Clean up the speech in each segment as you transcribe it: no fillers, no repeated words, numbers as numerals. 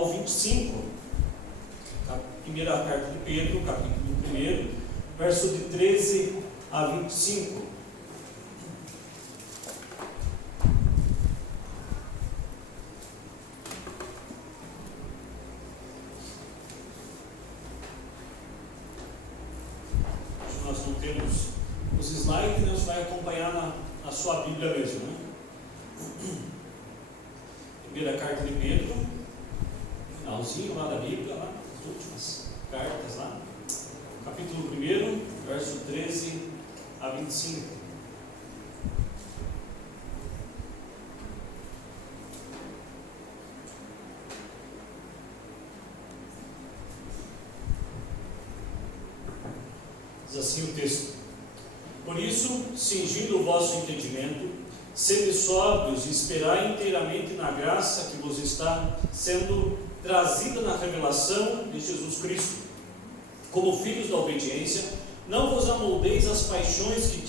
ao 25. Primeira carta de Pedro, capítulo 1, verso de 13 a 25. Nós não temos os slides, né? Você vai acompanhar na sua Bíblia mesmo, né? Primeira carta de Pedro, finalzinho lá da Bíblia, lá, as últimas cartas lá, capítulo 1, verso 13 a 25. Diz assim o texto: por isso, cingindo o vosso entendimento, sede sóbrios e esperai inteiramente na graça que vos está sendo trazida na revelação de Jesus Cristo. Como filhos da obediência, não vos amoldeis às paixões que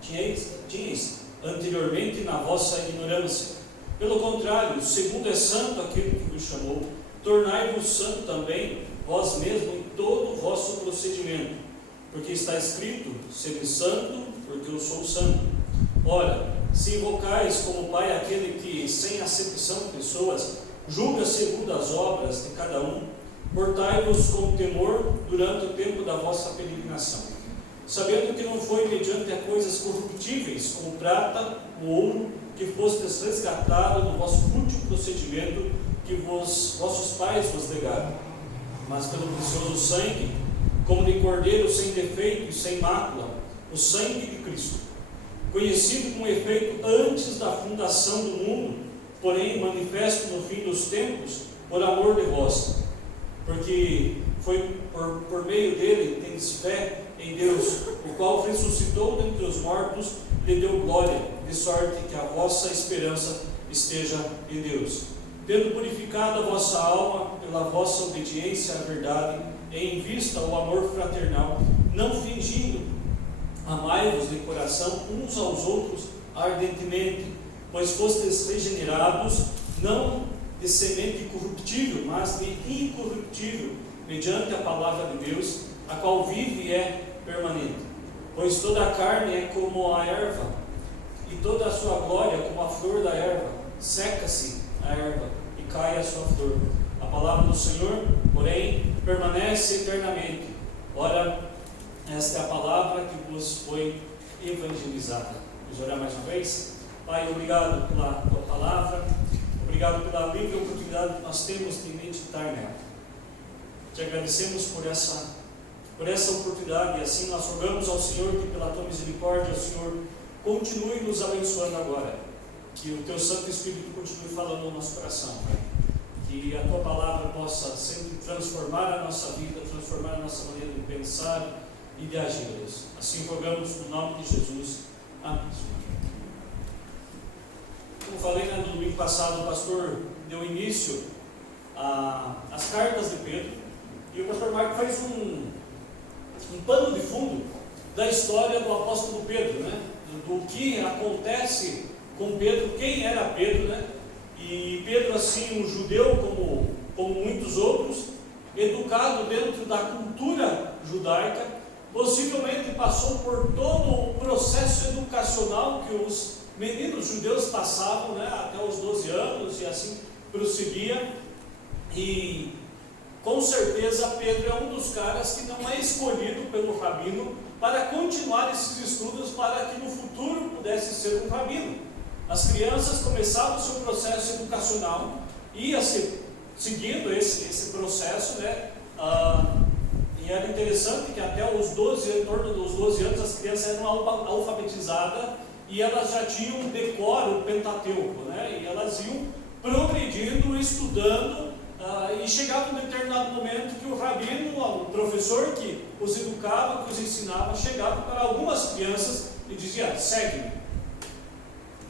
tinhais anteriormente na vossa ignorância. Pelo contrário, segundo é santo aquele que vos chamou, tornai-vos santo também vós mesmos em todo o vosso procedimento. Porque está escrito: sede santo, porque eu sou santo. Ora, se invocais como Pai aquele que, sem acepção de pessoas, julga segundo as obras de cada um, portai-vos com temor durante o tempo da vossa peregrinação, sabendo que não foi mediante a coisas corruptíveis, como prata ou ouro, que fostes resgatados no vosso fútil procedimento que vossos pais vos legaram, mas pelo precioso sangue, como de cordeiro sem defeito e sem mácula, o sangue de Cristo, conhecido com efeito antes da fundação do mundo, porém manifesto no fim dos tempos, por amor de vós, porque foi por meio dele tendes fé em Deus, o qual ressuscitou dentre os mortos e lhe deu glória, de sorte que a vossa esperança esteja em Deus. Tendo purificado a vossa alma pela vossa obediência à verdade, em vista ao amor fraternal, não fingindo, amai-vos de coração uns aos outros ardentemente, pois fostes regenerados, não de semente corruptível, mas de incorruptível, mediante a palavra de Deus, a qual vive e é permanente. Pois toda a carne é como a erva, e toda a sua glória como a flor da erva. Seca-se a erva e cai a sua flor. A palavra do Senhor, porém, permanece eternamente. Ora, esta é a palavra que vos foi evangelizada. Vamos orar mais uma vez? Pai, obrigado pela tua palavra, obrigado pela livre oportunidade que nós temos de meditar nela. Te agradecemos por essa oportunidade, e assim nós rogamos ao Senhor que pela tua misericórdia, o Senhor continue nos abençoando agora, que o teu Santo Espírito continue falando no nosso coração, Pai. Que a tua palavra possa sempre transformar a nossa vida, transformar a nossa maneira de pensar e de agir, Deus. Assim rogamos no nome de Jesus. Amém. Como falei, no domingo passado, o pastor deu início às cartas de Pedro, e o pastor Marco fez um pano de fundo da história do apóstolo Pedro, né? Do que acontece com Pedro, quem era Pedro, né? E Pedro, assim, um judeu como muitos outros, educado dentro da cultura judaica, possivelmente passou por todo o processo educacional que os meninos judeus passavam, né, até os 12 anos, e assim prosseguia. E com certeza Pedro é um dos caras que não é escolhido pelo rabino para continuar esses estudos, para que no futuro pudesse ser um rabino. As crianças começavam o seu processo educacional, ia seguindo esse processo, né? E era interessante que até os 12, em torno dos 12 anos, as crianças eram alfabetizadas e elas já tinham decoro o Pentateuco, né? E elas iam progredindo, estudando, e chegava um determinado momento que o rabino, o professor que os educava, que os ensinava, chegava para algumas crianças e dizia: segue-me.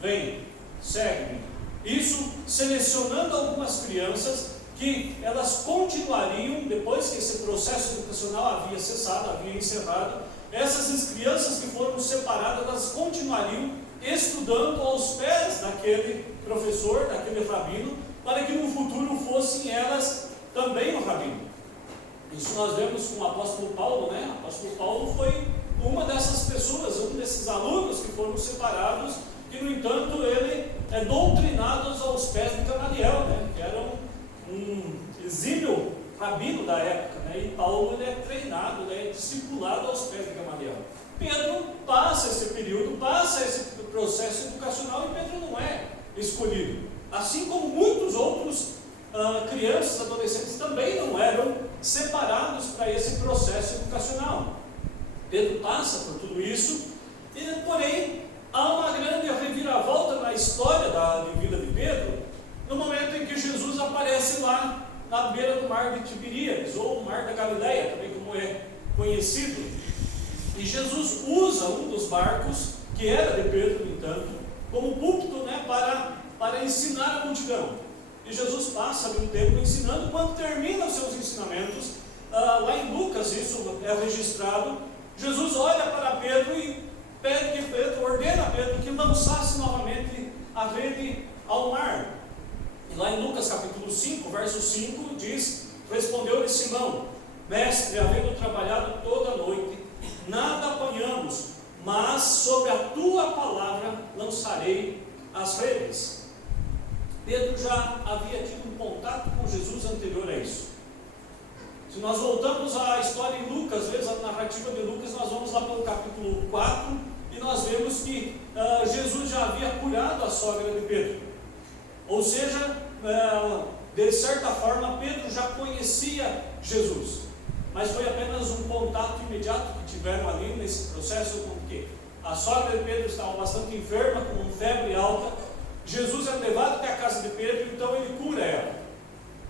Vem, segue-me. Isso selecionando algumas crianças que elas continuariam, depois que esse processo educacional havia cessado, havia encerrado, essas crianças que foram separadas, elas continuariam estudando aos pés daquele professor, daquele rabino, para que no futuro fossem elas também um rabino. Isso nós vemos com o apóstolo Paulo, né? O apóstolo Paulo foi uma dessas pessoas, um desses alunos que foram separados, que no entanto ele é doutrinado aos pés de Gamaliel, né? Que era um exímio rabino da época, né? E Paulo ele é treinado, ele é discipulado aos pés de Gamaliel. Pedro passa esse período, passa esse processo educacional, e Pedro não é escolhido. Assim como muitos outros crianças, adolescentes também não eram separados para esse processo educacional. Pedro passa por tudo isso, porém há uma grande reviravolta na história da vida de Pedro, no momento em que Jesus aparece lá na beira do mar de Tiberíades, ou Mar da Galileia, também como é conhecido. E Jesus usa um dos barcos, que era de Pedro, no entanto, como púlpito, né, para ensinar a multidão. E Jesus passa ali um tempo ensinando. Quando termina os seus ensinamentos, lá em Lucas isso é registrado, Jesus olha para Pedro e pede que Pedro, ordena a Pedro que lançasse novamente a rede ao mar. E lá em Lucas capítulo 5, verso 5, diz: respondeu-lhe Simão: mestre, havendo trabalhado toda a noite, nada apanhamos, mas sobre a tua palavra lançarei as redes. Pedro já havia tido um contato com Jesus anterior a isso. Se nós voltamos à história em Lucas, às vezes a narrativa de Lucas, nós vamos lá pelo capítulo 4 e nós vemos que Jesus já havia curado a sogra de Pedro. Ou seja, de certa forma, Pedro já conhecia Jesus, mas foi apenas um contato imediato que tiveram ali nesse processo, porque a sogra de Pedro estava bastante enferma, com febre alta. Jesus é levado até a casa de Pedro, então ele cura ela.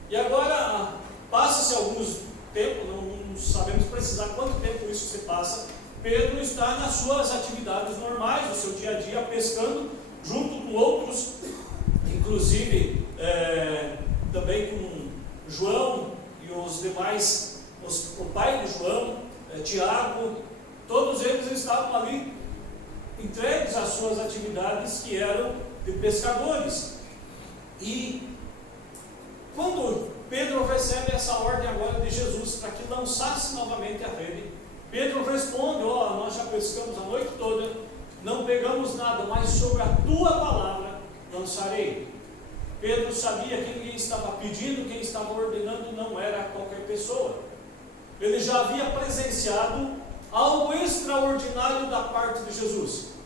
E agora, passa-se alguns tempos, não sabemos precisar quanto tempo isso se passa. Pedro está nas suas atividades normais, no seu dia a dia, pescando, junto com outros, inclusive também com João e os demais, o pai de João, Tiago, todos eles estavam ali entregues às suas atividades, que eram de pescadores. E quando Pedro recebe essa ordem agora de Jesus para que lançasse novamente a rede, Pedro responde: nós já pescamos a noite toda, não pegamos nada, mas sobre a tua palavra lançarei. Pedro sabia que quem estava pedindo, quem estava ordenando, não era qualquer pessoa. Ele já havia presenciado algo extraordinário da parte de Jesus.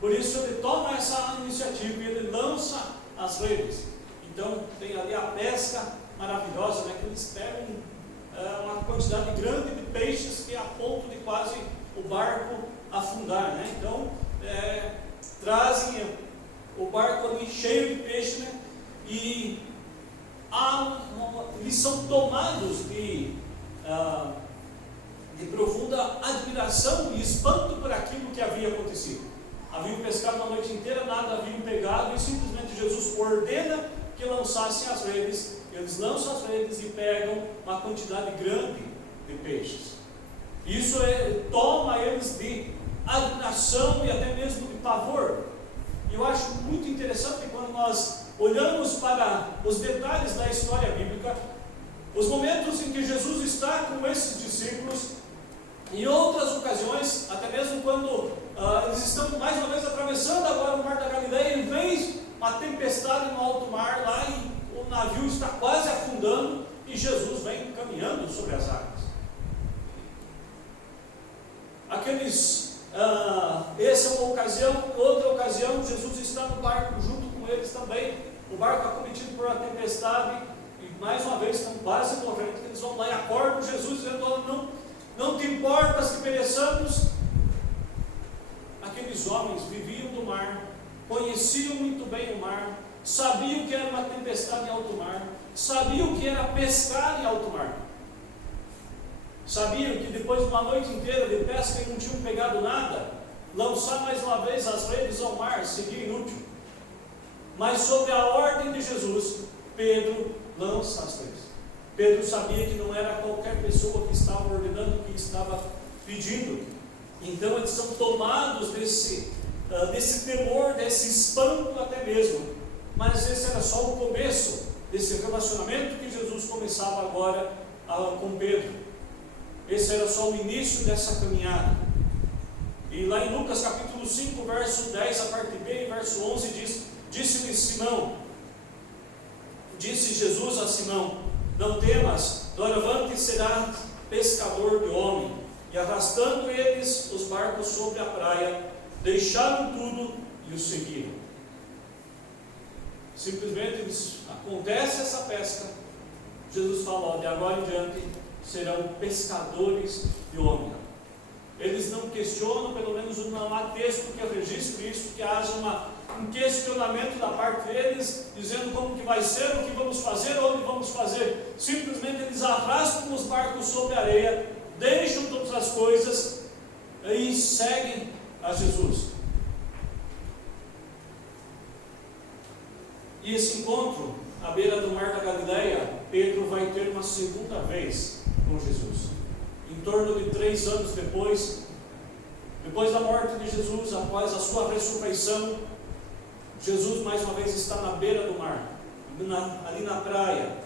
Por isso ele toma essa iniciativa e ele lança as redes. Então tem ali a pesca maravilhosa, né, que eles pegam uma quantidade grande de peixes, que é a ponto de quase o barco afundar, né? Então trazem o barco ali cheio de peixe, né? E eles são tomados de profunda admiração e espanto por aquilo que havia acontecido. Haviam pescado a noite inteira, nada haviam pegado, e simplesmente Jesus ordena que lançassem as redes. Eles lançam as redes e pegam uma quantidade grande de peixes. Isso toma eles de admiração e até mesmo de pavor. E eu acho muito interessante quando nós olhamos para os detalhes da história bíblica, os momentos em que Jesus está com esses discípulos. Em outras ocasiões, até mesmo quando eles estão mais uma vez atravessando agora o Mar da Galileia, e vem uma tempestade no alto mar lá, e o navio está quase afundando, e Jesus vem caminhando sobre as águas. Essa é uma ocasião. Outra ocasião, Jesus está no barco junto com eles também, o barco acometido por uma tempestade, e mais uma vez estão quase morrendo. Eles vão lá e acordam Jesus dizendo: não te importas que pereçamos? Aqueles homens viviam do mar, conheciam muito bem o mar, sabiam que era uma tempestade em alto mar, sabiam que era pescar em alto mar, sabiam que depois de uma noite inteira de pesca e não tinham pegado nada, lançar mais uma vez as redes ao mar seria inútil. Mas sob a ordem de Jesus, Pedro lança as redes. Pedro sabia que não era qualquer pessoa que estava ordenando, que estava pedindo. Então eles são tomados desse temor, desse espanto até mesmo. Mas esse era só o começo desse relacionamento que Jesus começava agora com Pedro. Esse era só o início dessa caminhada. E lá em Lucas capítulo 5, verso 10, a parte B, e verso 11 diz: disse-lhe Simão, disse Jesus a Simão: não temas, doravante serás pescador de homem. E arrastando eles os barcos sobre a praia, deixaram tudo e o seguiram. Simplesmente acontece essa pesca. Jesus fala: de agora em diante serão pescadores de homem. Eles não questionam, pelo menos não há texto que registre isso, que haja um questionamento da parte deles, dizendo como que vai ser, o que vamos fazer, onde vamos fazer. Simplesmente eles arrastam os barcos sobre a areia, deixam todas as coisas e seguem a Jesus. E esse encontro, à beira do mar da Galileia, Pedro vai ter uma segunda vez com Jesus. Em torno de 3 anos depois da morte de Jesus, após a sua ressurreição, Jesus mais uma vez está na beira do mar, ali na praia.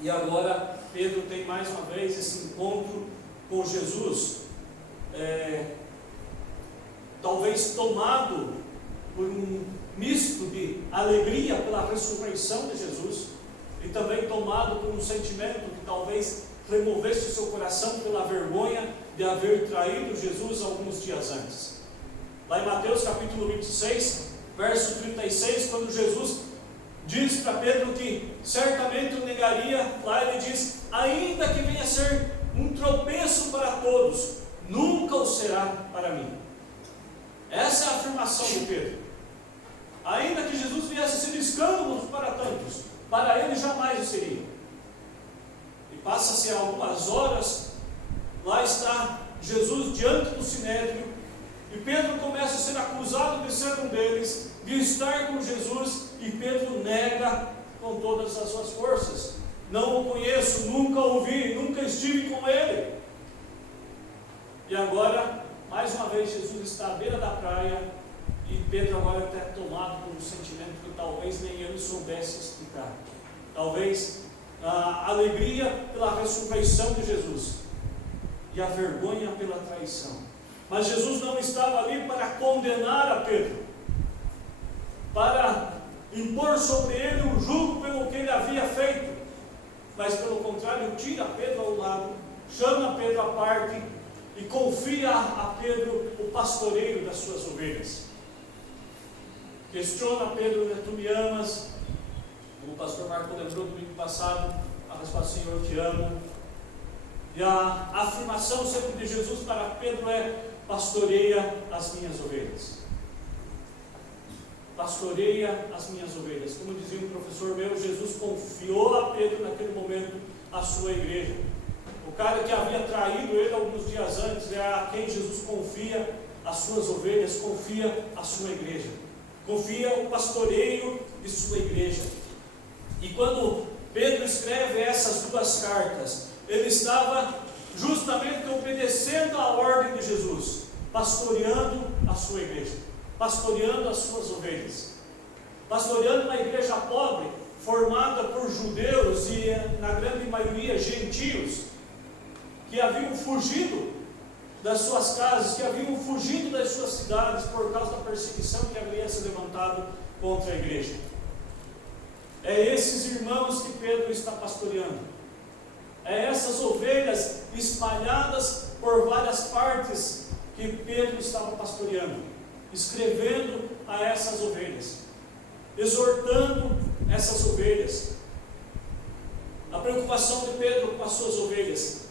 E agora Pedro tem mais uma vez esse encontro com Jesus, talvez tomado por um misto de alegria pela ressurreição de Jesus, e também tomado por um sentimento que talvez removesse o seu coração pela vergonha de haver traído Jesus alguns dias antes. Lá em Mateus capítulo 26, verso 36, quando Jesus diz para Pedro que certamente o negaria, lá ele diz: ainda que venha a ser um tropeço para todos, nunca o será para mim. Essa é a afirmação de Pedro. Ainda que Jesus viesse a ser escândalo para tantos, para ele jamais o seria. E passa-se algumas horas, lá está Jesus diante do sinédrio, e Pedro começa a ser acusado de ser um deles, de estar com Jesus, e Pedro nega com todas as suas forças: não o conheço, nunca ouvi, nunca estive com ele. E agora, mais uma vez, Jesus está à beira da praia, e Pedro agora está tomado por um sentimento que talvez nem ele soubesse explicar. Talvez a alegria pela ressurreição de Jesus e a vergonha pela traição. Mas Jesus não estava ali para condenar a Pedro, para impor sobre ele o jugo pelo que ele havia feito, mas pelo contrário, tira Pedro ao lado, chama Pedro à parte e confia a Pedro o pastoreio das suas ovelhas. Questiona Pedro: tu me amas? Como o pastor Marco lembrou domingo passado, a resposta: Senhor, eu te amo. E a afirmação sempre de Jesus para Pedro é: pastoreia as minhas ovelhas. Pastoreia as minhas ovelhas. Como dizia um professor meu, Jesus confiou a Pedro naquele momento a sua igreja. O cara que havia traído ele alguns dias antes é a quem Jesus confia as suas ovelhas, confia a sua igreja, confia o pastoreio de sua igreja. E quando Pedro escreve essas 2 cartas, ele estava justamente obedecendo à ordem de Jesus, pastoreando a sua igreja, pastoreando as suas ovelhas, pastoreando uma igreja pobre, formada por judeus e, na grande maioria, gentios, que haviam fugido das suas casas, que haviam fugido das suas cidades por causa da perseguição que havia se levantado contra a igreja. É esses irmãos que Pedro está pastoreando. É essas ovelhas espalhadas por várias partes que Pedro estava pastoreando, escrevendo a essas ovelhas, exortando essas ovelhas. A preocupação de Pedro com as suas ovelhas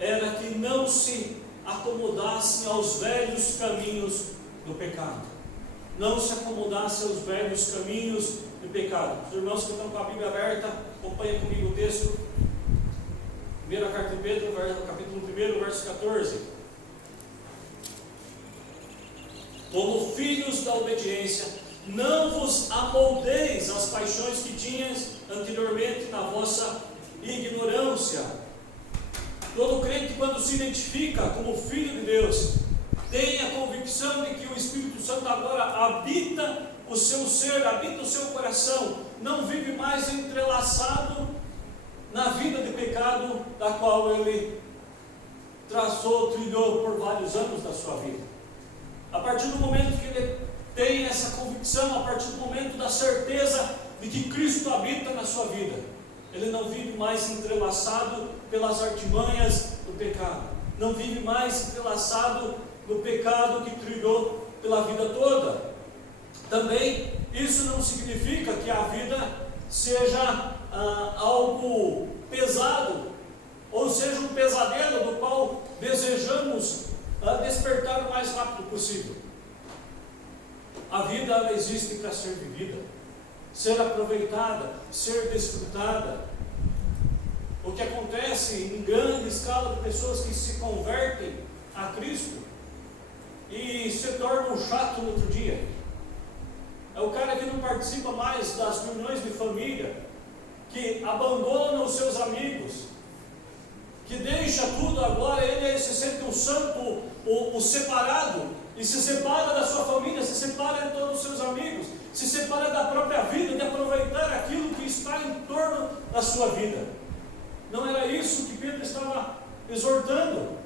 era que não se acomodassem aos velhos caminhos do pecado. Não se acomodassem aos velhos caminhos do pecado. Os irmãos que estão com a Bíblia aberta, acompanhem comigo o texto. Primeira carta de Pedro, capítulo 1, verso 14. Como filhos da obediência, não vos amoldeis às paixões que tinhas anteriormente na vossa ignorância. Todo crente, quando se identifica como filho de Deus, tem a convicção de que o Espírito Santo agora habita o seu ser, habita o seu coração, não vive mais entrelaçado na da qual ele traçou, trilhou por vários anos da sua vida. A partir do momento que ele tem essa convicção, a partir do momento da certeza de que Cristo habita na sua vida, ele não vive mais entrelaçado pelas artimanhas do pecado, não vive mais entrelaçado no pecado que trilhou pela vida toda. Também isso não significa que a vida seja algo pesado, ou seja, um pesadelo do qual desejamos despertar o mais rápido possível. A vida, ela existe para ser vivida, ser aproveitada, ser desfrutada. O que acontece em grande escala de pessoas que se convertem a Cristo e se tornam chato no outro dia, é o cara que não participa mais das reuniões de família, que abandona os seus amigos, que deixa tudo agora, ele se sente um santo, o separado, e se separa da sua família, se separa de todos os seus amigos, se separa da própria vida, de aproveitar aquilo que está em torno da sua vida. Não era isso que Pedro estava exortando.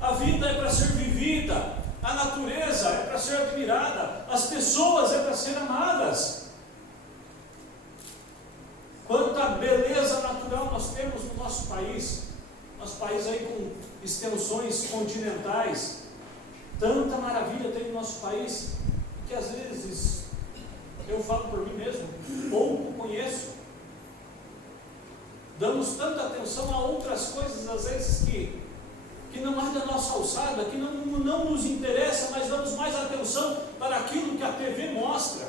A vida é para ser vivida, a natureza é para ser admirada, as pessoas é para ser amadas. Quanta beleza natural nós temos no nosso país aí com extensões continentais, tanta maravilha tem no nosso país, que às vezes, eu falo por mim mesmo, pouco conheço. Damos tanta atenção a outras coisas, às vezes, que não é da nossa alçada, que não nos interessa, mas damos mais atenção para aquilo que a TV mostra,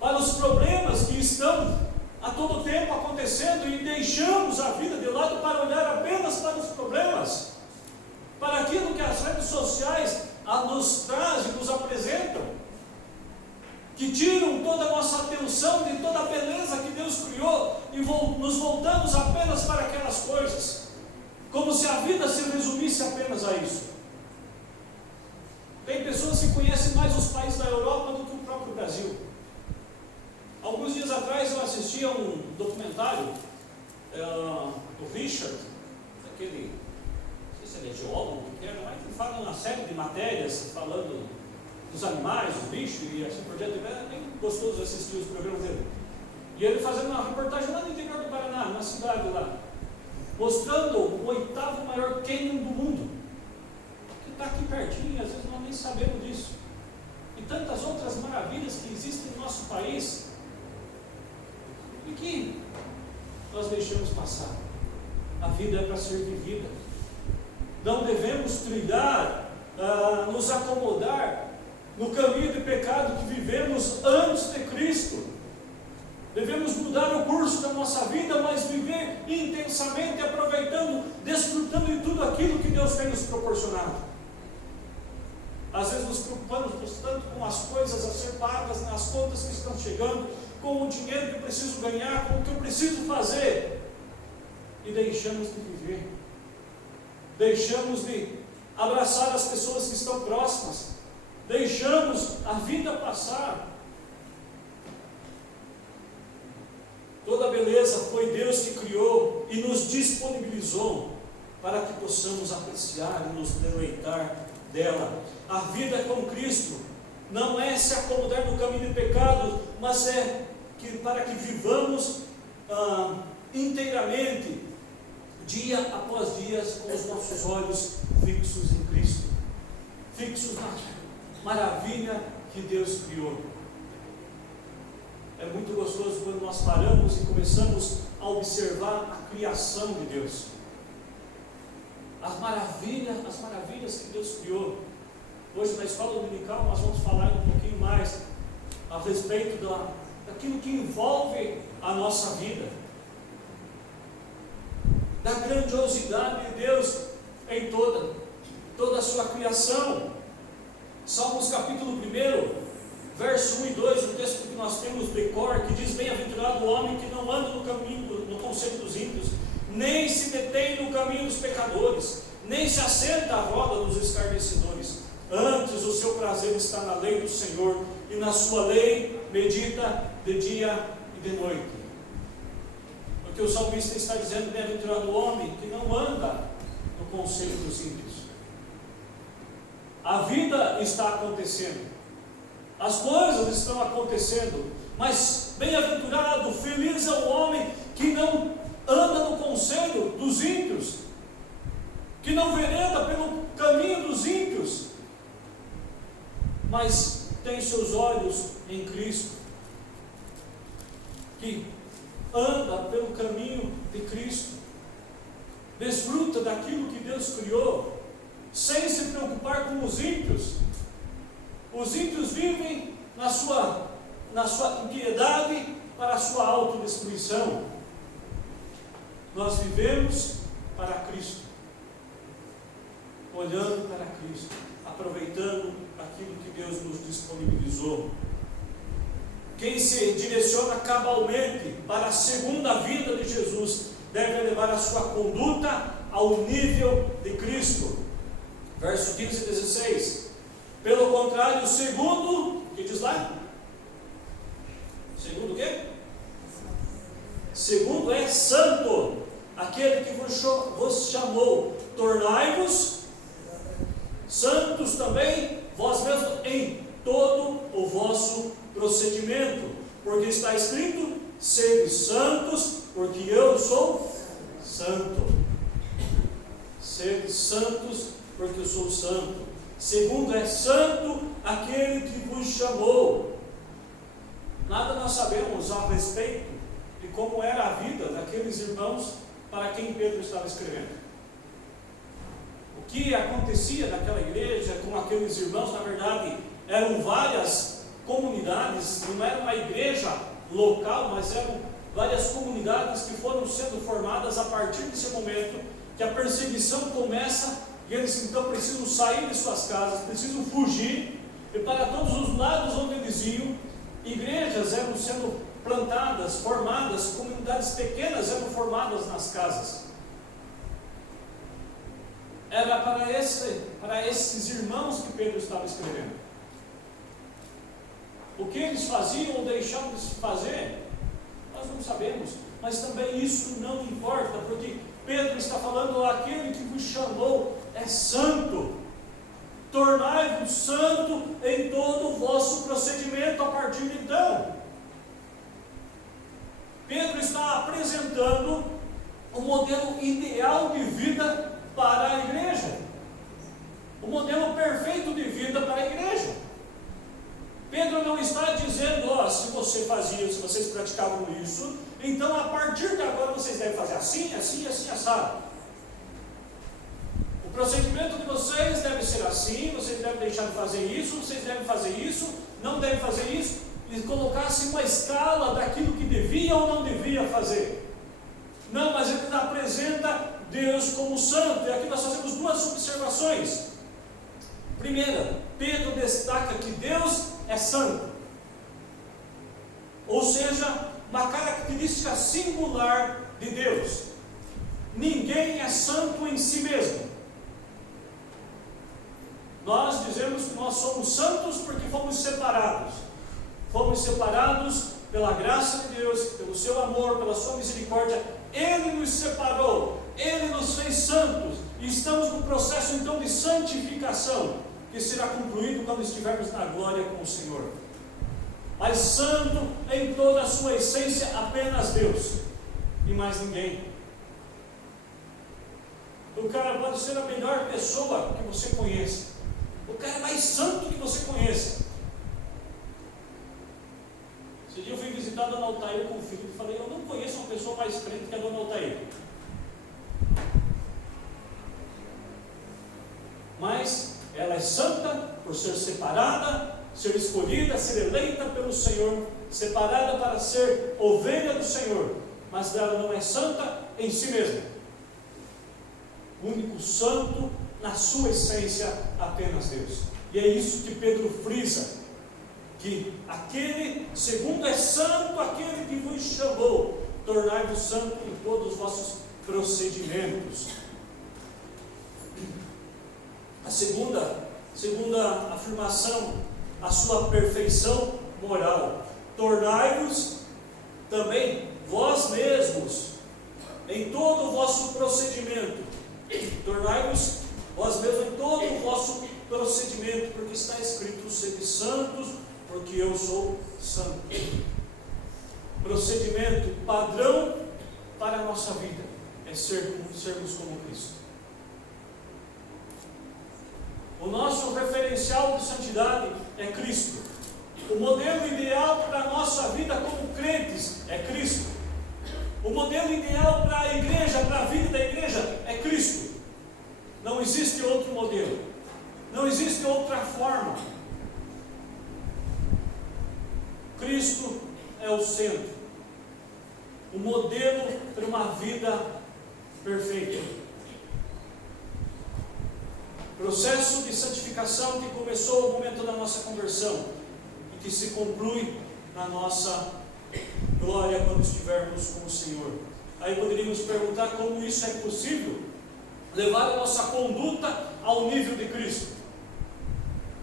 para os problemas que estão a todo tempo acontecendo, e deixamos a vida de lado para olhar apenas para os problemas, para aquilo que as redes sociais nos trazem, nos apresentam, que tiram toda a nossa atenção de toda a beleza que Deus criou, e nos voltamos apenas para aquelas coisas, como se a vida se resumisse apenas a isso. Tem pessoas que conhecem mais os países da Europa do que o próprio Brasil. Alguns dias atrás eu assisti a um documentário do Richard, aquele, não sei se ele é geólogo, mas ele fala uma série de matérias falando dos animais, dos bichos e assim por diante. É bem gostoso assistir os programas dele. E ele fazendo uma reportagem lá no interior do Paraná, na cidade lá, mostrando o 8º maior cânion do mundo, que está aqui pertinho, e às vezes nós nem sabemos disso. E tantas outras maravilhas que existem no nosso país, e que nós deixamos passar. A vida é para ser vivida. Não devemos trilhar, nos acomodar no caminho de pecado que vivemos antes de Cristo. Devemos mudar o curso da nossa vida, mas viver intensamente, aproveitando, desfrutando de tudo aquilo que Deus tem nos proporcionado. Às vezes nos preocupamos tanto com as coisas a ser pagas, as contas que estão chegando, com o dinheiro que eu preciso ganhar, com o que eu preciso fazer, e deixamos de viver, deixamos de abraçar as pessoas que estão próximas, deixamos a vida passar. Toda a beleza foi Deus que criou e nos disponibilizou para que possamos apreciar e nos deleitar dela. A vida com Cristo não é se acomodar no caminho do pecado, mas é para que vivamos inteiramente, dia após dia, com os nossos olhos fixos em Cristo, fixos na maravilha que Deus criou. É muito gostoso quando nós paramos e começamos a observar a criação de Deus, as maravilhas que Deus criou. Hoje na escola dominical nós vamos falar um pouquinho mais a respeito daquilo que envolve a nossa vida, da grandiosidade de Deus em toda a sua criação. Salmos capítulo 1, verso 1 e 2, o texto que nós temos de cor, que diz: bem-aventurado o homem que não anda no caminho, no conselho dos ímpios, nem se detém no caminho dos pecadores, nem se assenta à roda dos escarnecedores. Antes o seu prazer está na lei do Senhor, e na sua lei medita de dia e de noite. O Porque o salmista está dizendo: bem-aventurado o homem que não anda no conselho dos ímpios. A vida está acontecendo, as coisas estão acontecendo, mas bem-aventurado, feliz é o homem que não anda no conselho dos ímpios, que não vereda pelo caminho dos ímpios, mas tem seus olhos em Cristo, que anda pelo caminho de Cristo, desfruta daquilo que Deus criou, sem se preocupar com os ímpios. Os ímpios vivem na sua impiedade para a sua autodestruição. Nós vivemos para Cristo, olhando para Cristo, aproveitando aquilo que Deus nos disponibilizou. Quem se direciona cabalmente para a segunda vinda de Jesus deve levar a sua conduta ao nível de Cristo. Verso 15 e 16. Pelo contrário, o segundo, o que diz lá? Segundo o quê? Segundo é santo, aquele que vos chamou. Tornai-vos santos também, vós mesmos, em todo o vosso procedimento, porque está escrito: sede santos, porque eu sou santo. Sede santos, porque eu sou santo. Segundo é santo aquele que vos chamou. Nada nós sabemos a respeito de como era a vida daqueles irmãos para quem Pedro estava escrevendo. O que acontecia naquela igreja com aqueles irmãos, na verdade, eram várias comunidades, não era uma igreja local, mas eram várias comunidades que foram sendo formadas a partir desse momento que a perseguição começa, e eles então precisam sair de suas casas, precisam fugir, e para todos os lados onde eles iam, igrejas eram sendo plantadas, formadas, comunidades pequenas eram formadas nas casas. Era para esses irmãos que Pedro estava escrevendo. O que eles faziam ou deixavam de fazer, nós não sabemos, mas também isso não importa, porque Pedro está falando: aquele que vos chamou é santo. Tornai-vos santo em todo o vosso procedimento a partir de então. Pedro está apresentando o modelo ideal de vida para a igreja, o modelo perfeito de vida para a igreja. Pedro não está dizendo: se você fazia, se vocês praticavam isso, então a partir de agora vocês devem fazer assim, assim, assim, assado. O procedimento de vocês deve ser assim, vocês devem deixar de fazer isso, vocês devem fazer isso, não devem fazer isso, e colocar-se uma escala daquilo que devia ou não devia fazer. Não, mas ele apresenta Deus como santo, e aqui nós fazemos duas observações. Primeira, Pedro destaca que Deus é santo, ou seja, uma característica singular de Deus. Ninguém é santo em si mesmo. Nós dizemos que nós somos santos porque fomos separados. Fomos separados pela graça de Deus, pelo seu amor, pela sua misericórdia. Ele nos separou, Ele nos fez santos, e estamos no processo então de santificação, que será concluído quando estivermos na glória com o Senhor. Mas santo em toda a sua essência, apenas Deus, e mais ninguém. O cara pode ser a melhor pessoa que você conheça, o cara é mais santo que você conheça. Esse dia eu fui visitar a dona Altair com o filho e falei: eu não conheço uma pessoa mais crente que a dona Altair. Mas ela é santa por ser separada, ser escolhida, ser eleita pelo Senhor, separada para ser ovelha do Senhor, mas ela não é santa em si mesma. O único santo na sua essência, apenas Deus. E é isso que Pedro frisa, que aquele, segundo é santo, aquele que vos chamou, tornai-vos santo em todos os vossos procedimentos. A segunda afirmação, a sua perfeição moral. Tornai-vos também vós mesmos em todo o vosso procedimento. Tornai-vos vós mesmos em todo o vosso procedimento, porque está escrito: sede santos, porque eu sou santo. Procedimento, padrão para a nossa vida é sermos como Cristo. O nosso referencial de santidade é Cristo. O modelo ideal para a nossa vida como crentes é Cristo. O modelo ideal para a igreja, para a vida da igreja, é Cristo. Não existe outro modelo. Não existe outra forma. Cristo é o centro. O modelo para uma vida perfeita. Processo de santificação que começou no momento da nossa conversão e que se conclui na nossa glória quando estivermos com o Senhor. Aí poderíamos perguntar como isso é possível, levar a nossa conduta ao nível de Cristo.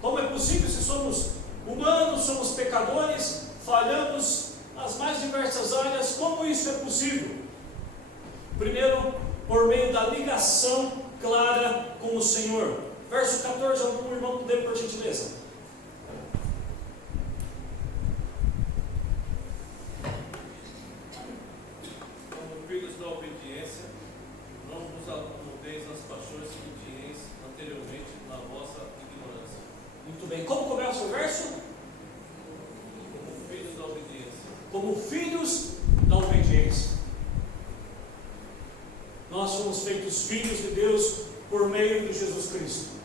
Como é possível se somos humanos, somos pecadores, falhamos nas mais diversas áreas? Como isso é possível? Primeiro, por meio da ligação clara com o Senhor. Verso 14, algum irmão puder, por gentileza. Como filhos da obediência, não vos acomodéis nas paixões que tinhais anteriormente na vossa ignorância. Muito bem. Como começa o verso? Como filhos da obediência. Como filhos da obediência. Nós somos feitos filhos de Deus por meio de Jesus Cristo.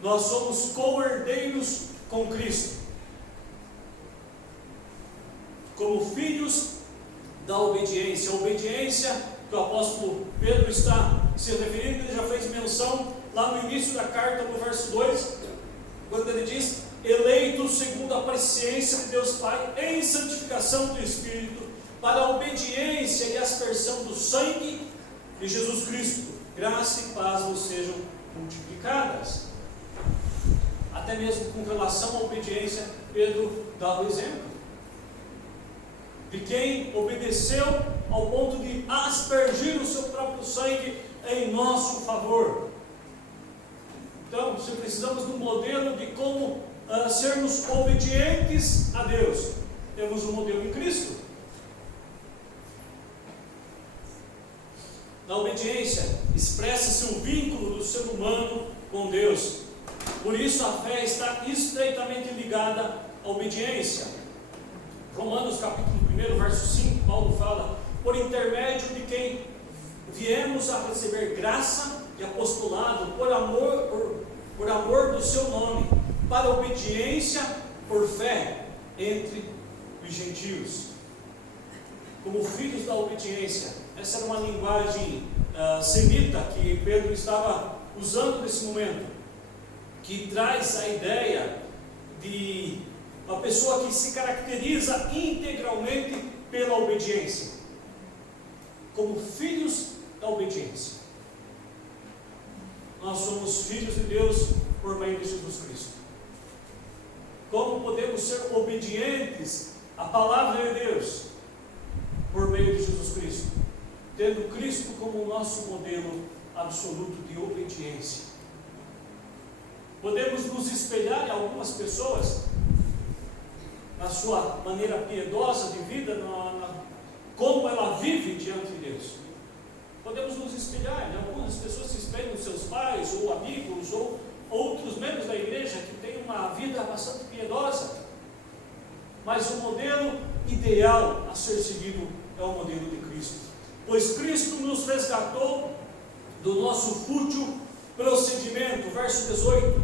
Nós somos co-herdeiros com Cristo. Como filhos da obediência. A obediência que o apóstolo Pedro está se referindo, ele já fez menção lá no início da carta, no verso 2, quando ele diz: eleitos segundo a presciência de Deus Pai, em santificação do Espírito, para a obediência e aspersão do sangue de Jesus Cristo, graça e paz vos sejam multiplicadas. Até mesmo com relação à obediência, Pedro dá o exemplo de quem obedeceu ao ponto de aspergir o seu próprio sangue em nosso favor. Então, se precisamos de um modelo de como sermos obedientes a Deus, temos um modelo em Cristo. Na obediência, expressa-se o vínculo do ser humano com Deus. Por isso, a fé está estreitamente ligada à obediência. Romanos capítulo 1, verso 5, Paulo fala: por intermédio de quem viemos a receber graça e apostolado por amor do seu nome, para a obediência por fé entre os gentios. Como filhos da obediência. Essa era uma linguagem semita que Pedro estava usando nesse momento, que traz a ideia de uma pessoa que se caracteriza integralmente pela obediência. Como filhos da obediência. Nós somos filhos de Deus por meio de Jesus Cristo. Como podemos ser obedientes à palavra de Deus? Por meio de Jesus Cristo, tendo Cristo como o nosso modelo absoluto de obediência. Podemos nos espelhar em algumas pessoas, na sua maneira piedosa de vida, como ela vive diante de Deus. Podemos nos espelhar, né? Algumas pessoas se espelham nos seus pais, ou amigos, ou outros membros da igreja que têm uma vida bastante piedosa. Mas o modelo ideal a ser seguido é o modelo de Cristo. Pois Cristo nos resgatou do nosso fútil procedimento, verso 18,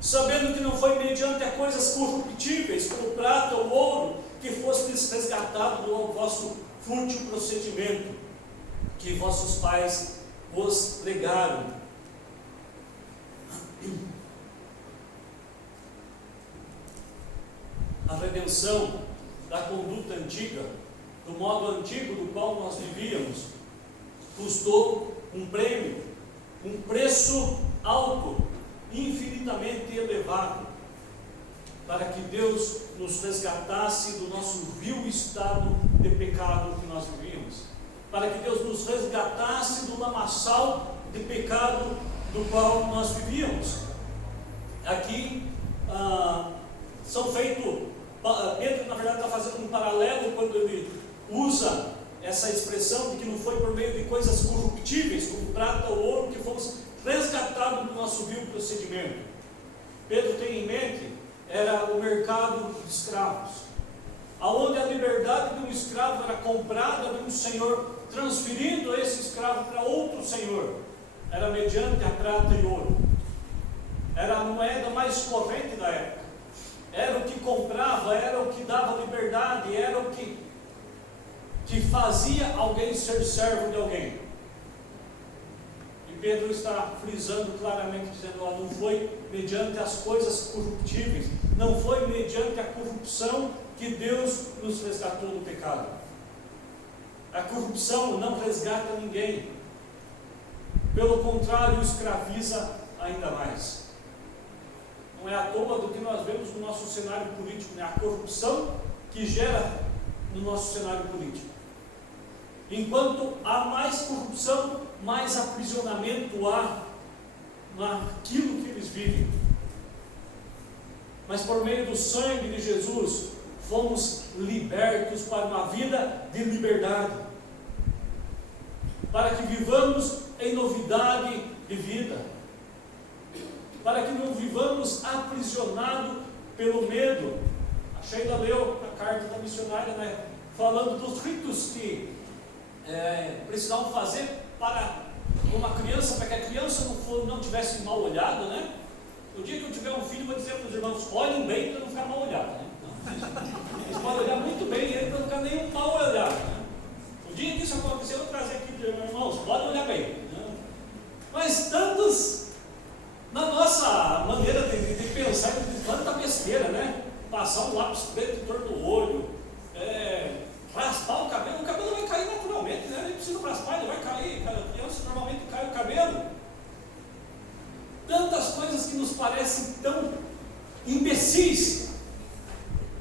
sabendo que não foi mediante a coisas corruptíveis, como prata ou ouro, que fostes resgatados do vosso fútil procedimento, que vossos pais vos legaram. A redenção da conduta antiga, do modo antigo do qual nós vivíamos, custou um prêmio, um preço alto, infinitamente elevado, para que Deus nos resgatasse do nosso vil estado de pecado que nós vivíamos, para que Deus nos resgatasse do lamaçal de pecado do qual nós vivíamos. Aqui são feitos, Pedro na verdade está fazendo um paralelo quando ele usa essa expressão de que não foi por meio de coisas corruptíveis, como prata ou ouro, que fomos resgatados do nosso vil procedimento. Pedro tem em mente, era o mercado de escravos, aonde a liberdade de um escravo era comprada de um senhor, transferindo esse escravo para outro senhor, era mediante a prata e ouro, era a moeda mais corrente da época, era o que comprava, era o que dava liberdade, era o que fazia alguém ser servo de alguém. E Pedro está frisando claramente, dizendo, não foi mediante as coisas corruptíveis, não foi mediante a corrupção que Deus nos resgatou do pecado. A corrupção não resgata ninguém, pelo contrário, escraviza ainda mais. Não é à toa do que nós vemos no nosso cenário político, né? A corrupção que gera no nosso cenário político. Enquanto há mais corrupção, mais aprisionamento há naquilo que eles vivem. Mas por meio do sangue de Jesus, fomos libertos para uma vida de liberdade, para que vivamos em novidade de vida, para que não vivamos aprisionados pelo medo. A Sheila leu a carta da missionária, né, falando dos ritos que precisavam fazer para uma criança, para que a criança não tivesse mal olhado, né? O dia que eu tiver um filho, eu vou dizer para os irmãos, olhem bem para não ficar mal olhado, né? Eles podem olhar muito bem ele para não ficar nenhum mal olhado, né? O dia que isso acontecer, eu vou trazer aqui para os irmãos, podem olhar bem, né? Mas tantos, na nossa maneira de pensar, de tanta besteira, né? Passar um lápis preto em torno do olho, raspar o cabelo vai cair naturalmente, né? Nem precisa raspar, ele vai cair, a criança normalmente cai o cabelo. Tantas coisas que nos parecem tão imbecis,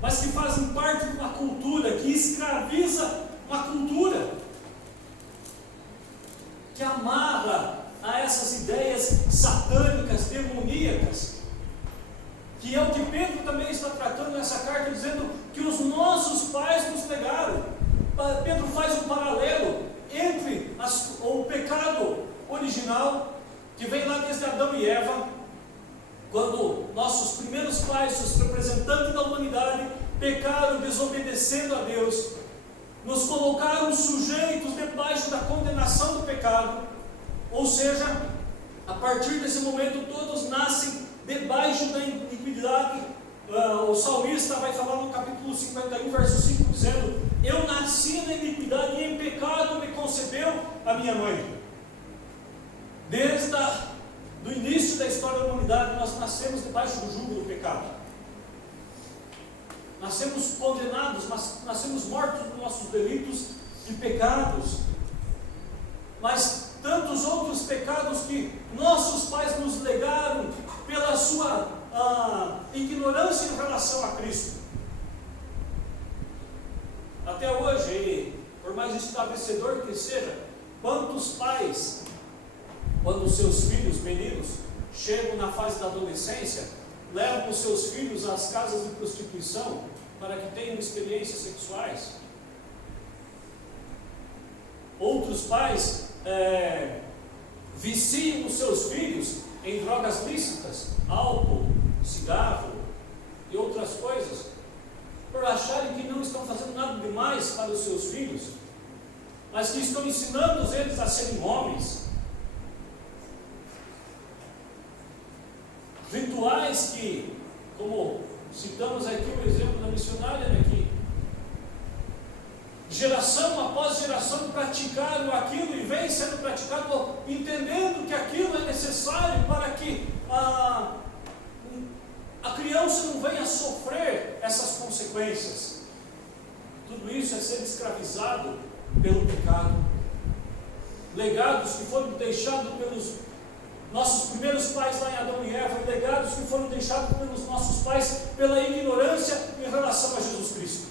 mas que fazem parte de uma cultura, que escraviza uma cultura, que amarra a essas ideias satânicas, demoníacas, que é o que Pedro também está tratando nessa carta, dizendo que os nossos pais nos legaram. Pedro faz um paralelo entre o pecado original, que vem lá desde Adão e Eva, quando nossos primeiros pais, os representantes da humanidade, pecaram desobedecendo a Deus, nos colocaram sujeitos debaixo da condenação do pecado, ou seja, a partir desse momento todos nascem debaixo da iniquidade. O salmista vai falar no capítulo 51, verso 5, dizendo: eu nasci na iniquidade e em pecado me concebeu a minha mãe. Desde o início da história da humanidade, nós nascemos debaixo do jugo do pecado. Nascemos condenados, mas nascemos mortos por nossos delitos e pecados. Mas tantos outros pecados que nossos pais nos legaram pela sua ignorância em relação a Cristo. Até hoje, por mais esclarecedor que seja, quantos pais, quando os seus filhos meninos chegam na fase da adolescência, levam os seus filhos às casas de prostituição para que tenham experiências sexuais? Outros pais viciam os seus filhos em drogas lícitas, álcool, cigarro e outras coisas, por acharem que não estão fazendo nada demais para os seus filhos, mas que estão ensinando eles a serem homens. Rituais que, como citamos aqui o exemplo da missionária, né, que geração após geração praticaram aquilo e vem sendo praticado, entendendo que aquilo é necessário para que a criança não venha sofrer essas consequências. Tudo isso é ser escravizado pelo pecado. Legados que foram deixados pelos nossos primeiros pais lá em Adão e Eva, legados que foram deixados pelos nossos pais pela ignorância em relação a Jesus Cristo.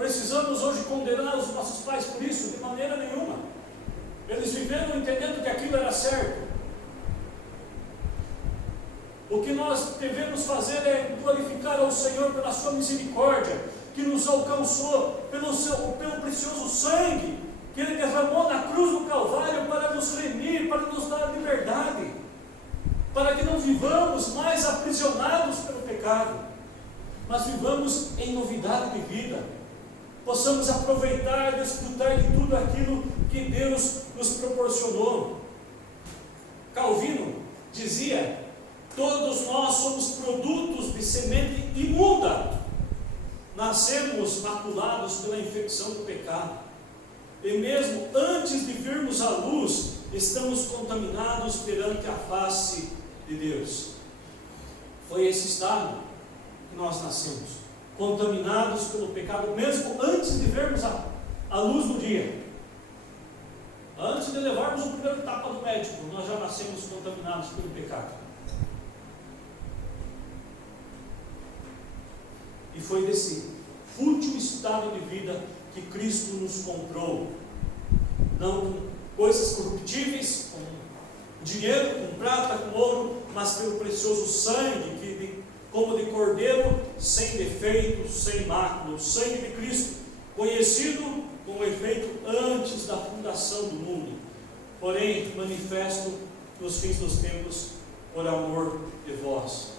precisamos hoje condenar os nossos pais por isso? De maneira nenhuma. Eles viveram entendendo que aquilo era certo. O que nós devemos fazer é glorificar ao Senhor pela sua misericórdia, que nos alcançou pelo precioso sangue que Ele derramou na cruz do Calvário para nos remir, para nos dar liberdade, para que não vivamos mais aprisionados pelo pecado, mas vivamos em novidade de vida, possamos aproveitar e desfrutar de tudo aquilo que Deus nos proporcionou. Calvino dizia: todos nós somos produtos de semente imunda, nascemos maculados pela infecção do pecado, e mesmo antes de virmos à luz, estamos contaminados perante a face de Deus. Foi esse estado que nós nascemos, contaminados pelo pecado, mesmo antes de vermos a luz do dia. Antes de levarmos o primeiro tapa do médico, nós já nascemos contaminados pelo pecado. E foi desse fútil estado de vida que Cristo nos comprou, não com coisas corruptíveis, com dinheiro, com prata, com ouro, mas pelo precioso sangue, como de cordeiro, sem defeito, sem mácula, o sangue de Cristo, conhecido com efeito antes da fundação do mundo, porém manifesto nos fins dos tempos por amor de vós.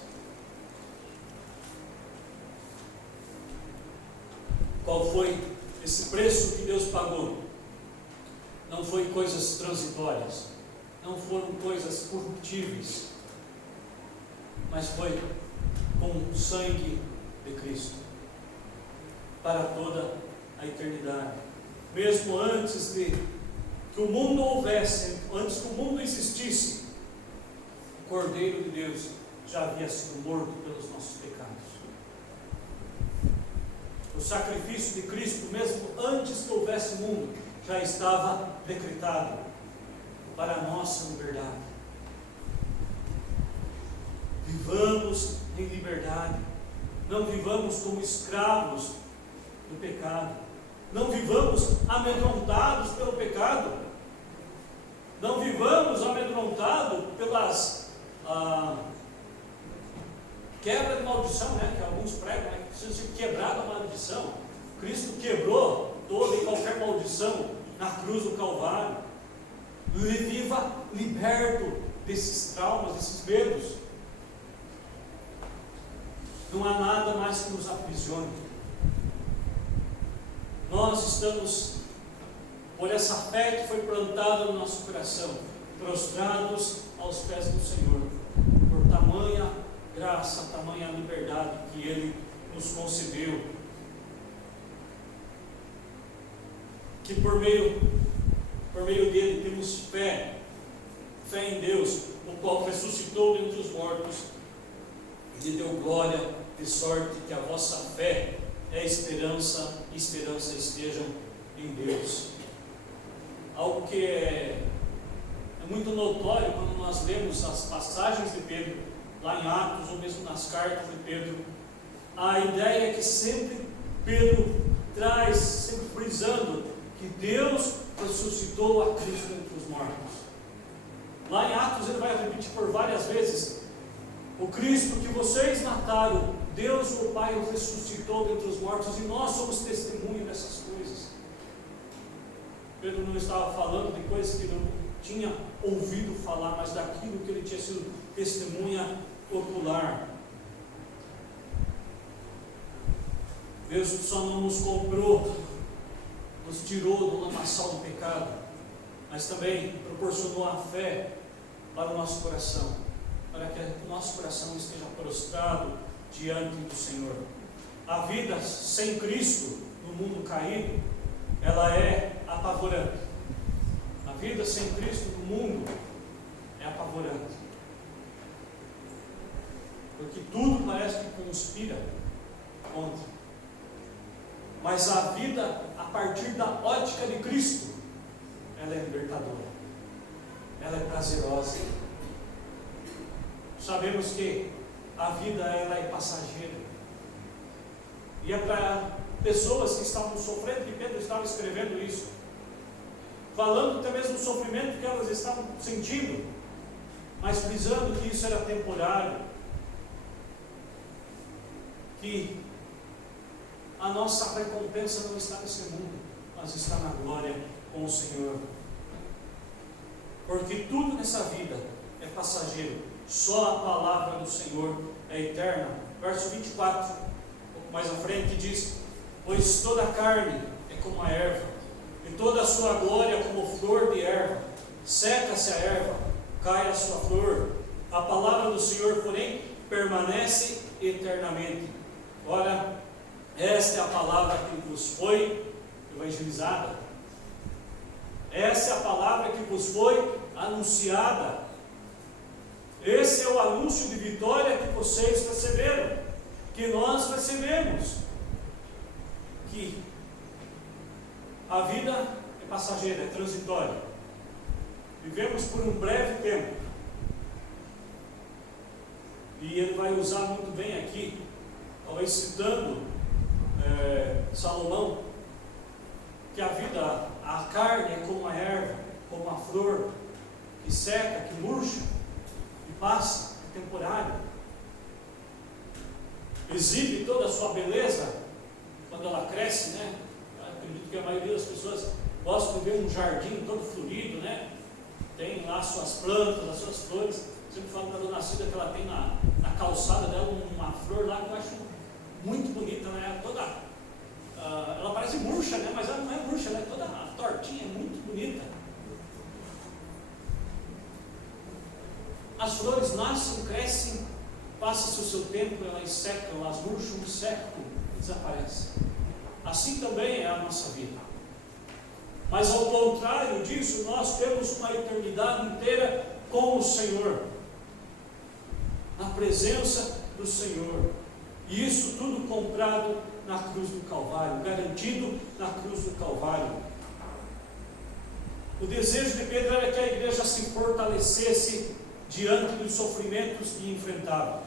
Qual foi esse preço que Deus pagou? Não foi coisas transitórias, não foram coisas corruptíveis, mas foi com o sangue de Cristo, para toda a eternidade. Mesmo antes de que o mundo houvesse, antes que o mundo existisse, o Cordeiro de Deus já havia sido morto pelos nossos pecados. O sacrifício de Cristo, mesmo antes que houvesse mundo, já estava decretado para a nossa liberdade. Vivamos em liberdade, não vivamos como escravos do pecado, não vivamos amedrontados pelo pecado, não vivamos amedrontados pelas quebra de maldição, que alguns pregam, que precisa ser quebrada a maldição. Cristo quebrou toda e qualquer maldição na cruz do Calvário. Viva liberto desses traumas, desses medos. Não há nada mais que nos aprisione. Nós estamos, por essa fé que foi plantada no nosso coração, prostrados aos pés do Senhor, por tamanha graça, tamanha liberdade que Ele nos concedeu, que por meio dele temos fé em Deus, o qual ressuscitou dentre os mortos e lhe deu glória, de sorte que a vossa fé é esperança, e esperança estejam em Deus. Algo que é muito notório quando nós lemos as passagens de Pedro, lá em Atos, ou mesmo nas cartas de Pedro, a ideia é que sempre Pedro traz, sempre frisando, que Deus ressuscitou a Cristo entre os mortos. Lá em Atos ele vai repetir por várias vezes: o Cristo que vocês mataram, Deus o Pai o ressuscitou dentre os mortos, e nós somos testemunha dessas coisas. Pedro não estava falando de coisas que não tinha ouvido falar, mas daquilo que ele tinha sido testemunha ocular. Deus só não nos comprou, nos tirou do lamaçal do pecado, mas também proporcionou a fé para o nosso coração, para que o nosso coração esteja prostrado diante do Senhor. A vida sem Cristo no mundo caído, ela é apavorante. A vida sem Cristo no mundo é apavorante, porque tudo parece que conspira contra. Mas a vida a partir da ótica de Cristo, ela é libertadora, ela é prazerosa. Sabemos que a vida ela é passageira, e é para pessoas que estavam sofrendo, que Pedro estava escrevendo isso, falando até mesmo do sofrimento que elas estavam sentindo, mas frisando que isso era temporário, que a nossa recompensa não está nesse mundo, mas está na glória com o Senhor. Porque tudo nessa vida é passageiro, só a palavra do Senhor é eterna. Verso 24, um pouco mais à frente, diz: pois toda a carne é como a erva, e toda a sua glória como flor de erva. Seca-se a erva, cai a sua flor, a palavra do Senhor, porém, permanece eternamente. Ora, esta é a palavra que vos foi evangelizada, essa é a palavra que vos foi anunciada, esse é o anúncio de vitória que vocês receberam, que nós recebemos, que a vida é passageira, é transitória, vivemos por um breve tempo, e ele vai usar muito bem aqui, talvez citando Salomão, que a vida, a carne é como a erva, como a flor, que seca, que murcha, que passa, é temporário, exibe toda a sua beleza quando ela cresce, né? Eu acredito que a maioria das pessoas gosta de ver um jardim todo florido, né? Tem lá as suas plantas, as suas flores. Eu sempre falo para a dona Cida que ela tem na calçada dela uma flor lá que eu acho muito bonita, né? Ela parece murcha, né? Mas ela não é murcha, ela é toda tortinha, muito bonita. As flores nascem, crescem, passa-se o seu tempo, elas secam, elas murcham, secam e desaparecem. Assim também é a nossa vida. Mas ao contrário disso, nós temos uma eternidade inteira com o Senhor, na presença do Senhor. E isso tudo comprado na cruz do Calvário, garantido na cruz do Calvário. O desejo de Pedro era que a igreja se fortalecesse diante dos sofrimentos que enfrentava.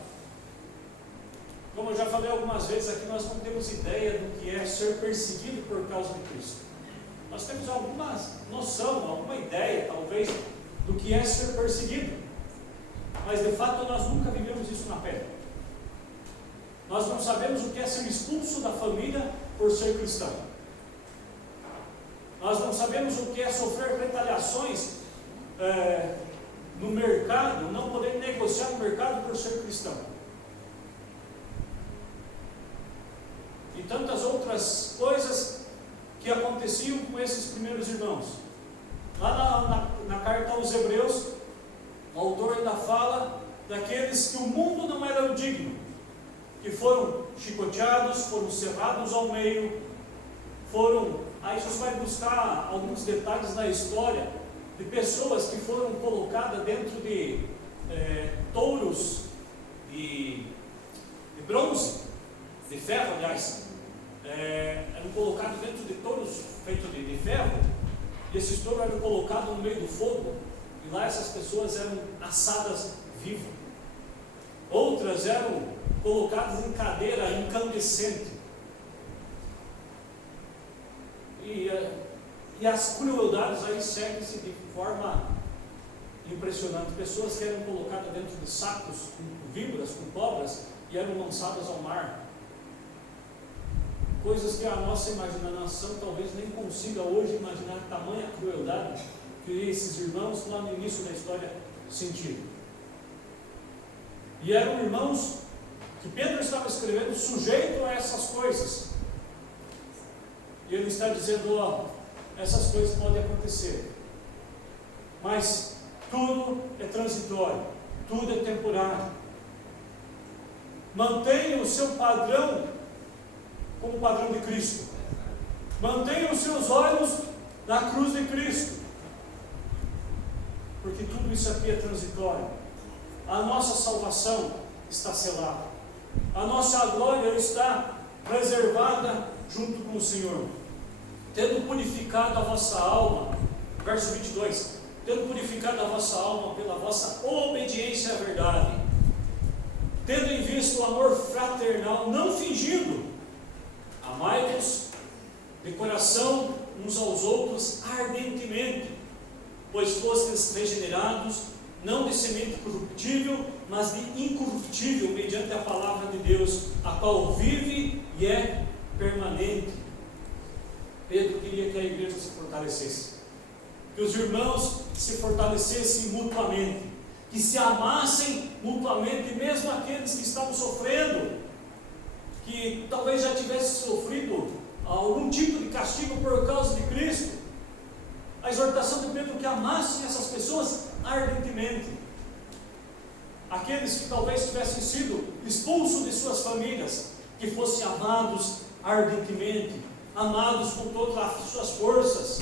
Como eu já falei algumas vezes aqui, nós não temos ideia do que é ser perseguido por causa de Cristo. Nós temos alguma noção, alguma ideia, talvez, do que é ser perseguido. Mas, de fato, nós nunca vivemos isso na pele. Nós não sabemos o que é ser expulso da família por ser cristão. Nós não sabemos o que é sofrer retaliações no mercado, não poder negociar no mercado por ser cristão. E tantas outras coisas que aconteciam com esses primeiros irmãos. Lá na carta aos Hebreus, o autor ainda fala daqueles que o mundo não era digno, que foram chicoteados, foram cerrados ao meio, aí você vai buscar alguns detalhes na história, de pessoas que foram colocadas dentro de touros de bronze, de ferro, aliás, eram colocados dentro de touros feitos de ferro, e esses touros eram colocados no meio do fogo, e lá essas pessoas eram assadas vivas. Outras eram colocadas em cadeira incandescente. E as crueldades aí seguem-se de forma impressionante. Pessoas que eram colocadas dentro de sacos com víboras, com cobras, e eram lançadas ao mar. Coisas que a nossa imaginação talvez nem consiga hoje imaginar tamanha crueldade que esses irmãos lá no início da história sentiram. E eram irmãos que Pedro estava escrevendo sujeito a essas coisas. E ele está dizendo, essas coisas podem acontecer, mas tudo é transitório, tudo é temporário. Mantenha o seu padrão como o padrão de Cristo. Mantenha os seus olhos na cruz de Cristo, porque tudo isso aqui é transitório. A nossa salvação está selada, a nossa glória está reservada junto com o Senhor. Tendo purificado a vossa alma, verso 22, tendo purificado a vossa alma pela vossa obediência à verdade, tendo em vista o amor fraternal, não fingindo, Amai-vos de coração uns aos outros ardentemente, pois fostes regenerados, não de semente corruptível, mas de incorruptível, mediante a palavra de Deus, a qual vive e é permanente. Pedro queria que a igreja se fortalecesse, que os irmãos se fortalecessem mutuamente, que se amassem mutuamente, mesmo aqueles que estavam sofrendo, que talvez já tivessem sofrido algum tipo de castigo por causa de Cristo. A exortação de Pedro que amassem essas pessoas ardentemente. Aqueles que talvez tivessem sido expulsos de suas famílias, que fossem amados ardentemente, amados com todas as suas forças.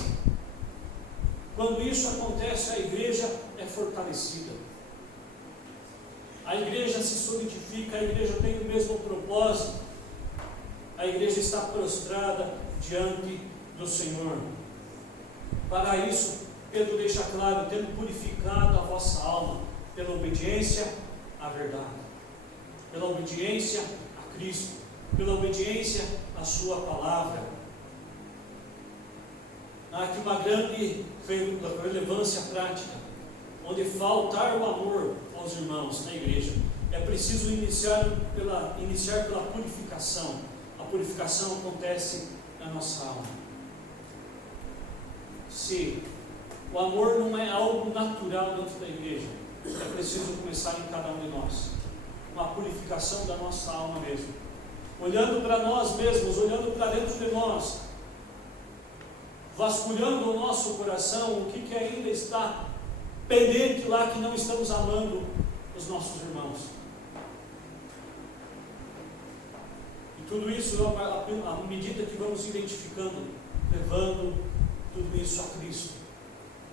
Quando isso acontece, a igreja é fortalecida. A igreja se solidifica, a igreja tem o mesmo propósito. A igreja está prostrada diante do Senhor. Para isso, Pedro deixa claro: tendo purificado a vossa alma pela obediência à verdade, pela obediência a Cristo, pela obediência à sua palavra. Há aqui uma grande relevância prática, onde faltar o amor aos irmãos na igreja, é preciso iniciar pela purificação. A purificação acontece na nossa alma. Se o amor não é algo natural dentro da igreja, é preciso começar em cada um de nós. Uma purificação da nossa alma mesmo. Olhando para nós mesmos, olhando para dentro de nós, vasculhando o nosso coração, o que ainda está pendente lá, que não estamos amando os nossos irmãos. E tudo isso, à medida que vamos identificando, levando tudo isso a Cristo,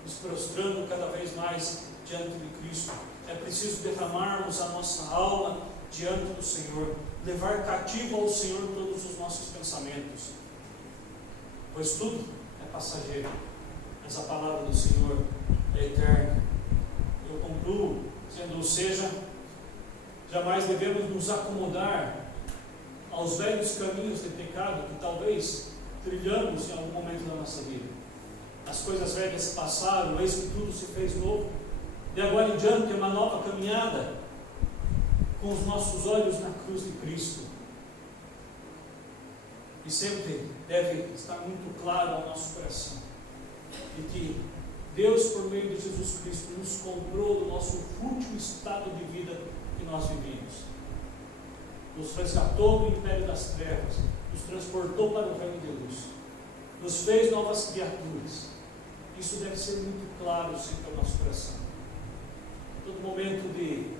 nos prostrando cada vez mais diante de Cristo. É preciso derramarmos a nossa alma diante do Senhor, levar cativo ao Senhor todos os nossos pensamentos, pois tudo é passageiro, mas a palavra do Senhor é eterna. Eu concluo dizendo: ou seja, jamais devemos nos acomodar aos velhos caminhos de pecado que talvez trilhamos em algum momento da nossa vida. As coisas velhas passaram, eis que tudo se fez novo. De agora em diante é uma nova caminhada, com os nossos olhos na cruz de Cristo. E sempre deve estar muito claro ao nosso coração de que Deus, por meio de Jesus Cristo, nos comprou do nosso último estado de vida que nós vivíamos. Nos resgatou do império das trevas, nos transportou para o reino de luz, nos fez novas criaturas. Isso deve ser muito claro sempre ao nosso coração. Todo momento de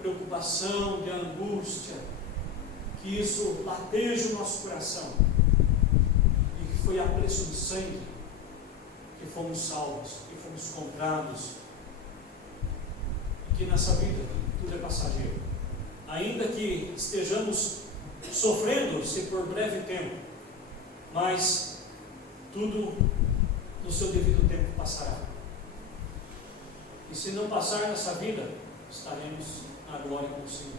preocupação, de angústia, que isso lateje o nosso coração, e que foi a preço de sangue que fomos salvos, que fomos comprados, e que nessa vida tudo é passageiro. Ainda que estejamos sofrendo, se por breve tempo, mas tudo no seu devido tempo passará. E se não passar nessa vida, estaremos na glória com o Senhor.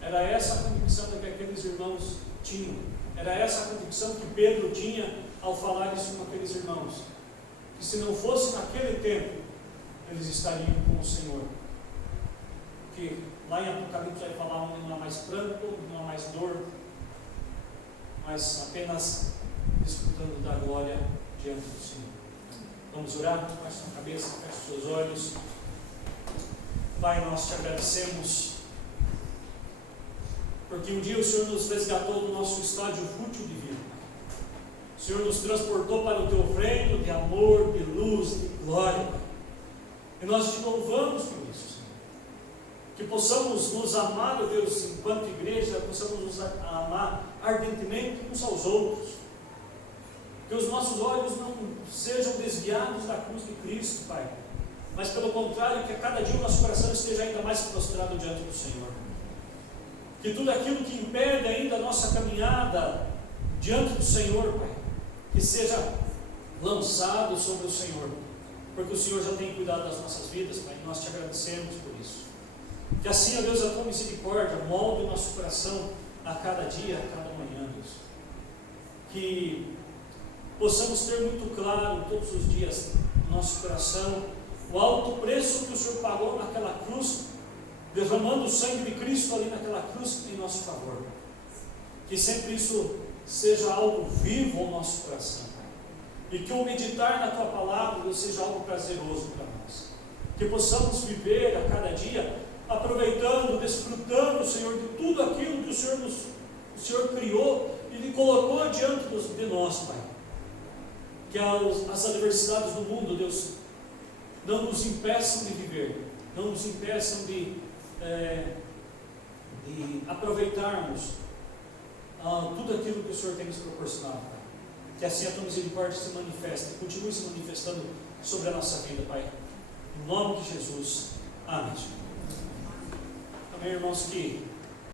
Era essa a convicção que aqueles irmãos tinham. Era essa a convicção que Pedro tinha ao falar isso com aqueles irmãos. Que se não fosse naquele tempo, eles estariam com o Senhor. Que lá em Apocalipse vai falar onde não há mais pranto, não há mais dor, mas apenas desfrutando da glória diante do Senhor. Vamos orar? Baixe a cabeça, feche os seus olhos. Pai, nós te agradecemos, porque um dia o Senhor nos resgatou do nosso estágio fútil de vida. O Senhor nos transportou para o teu reino de amor, de luz, de glória. E nós te louvamos por isso, Senhor. Que possamos nos amar, ó Deus, enquanto igreja, possamos nos amar ardentemente uns aos outros. Que os nossos olhos não sejam desviados da cruz de Cristo, Pai, mas pelo contrário, que a cada dia o nosso coração esteja ainda mais prostrado diante do Senhor. Que tudo aquilo que impede ainda a nossa caminhada diante do Senhor, Pai, que seja lançado sobre o Senhor, porque o Senhor já tem cuidado das nossas vidas, Pai, e nós te agradecemos por isso. Que assim, ó Deus, a tua misericórdia molde o nosso coração a cada dia, a cada manhã, Deus. que possamos ter muito claro todos os dias no nosso coração o alto preço que o Senhor pagou naquela cruz, derramando o sangue de Cristo ali naquela cruz em nosso favor. Que sempre isso seja algo vivo ao nosso coração, e que o meditar na Tua Palavra, Deus, seja algo prazeroso para nós. Que possamos viver a cada dia aproveitando, desfrutando, Senhor, de tudo aquilo que o Senhor criou e lhe colocou diante de nós, Pai. Que as adversidades do mundo, Deus, não nos impeçam de viver, não nos impeçam de aproveitarmos tudo aquilo que o Senhor tem nos proporcionado, Pai. Que assim a Tua misericórdia se manifeste, continue se manifestando sobre a nossa vida, Pai. Em nome de Jesus. Amém. Amém, irmãos, que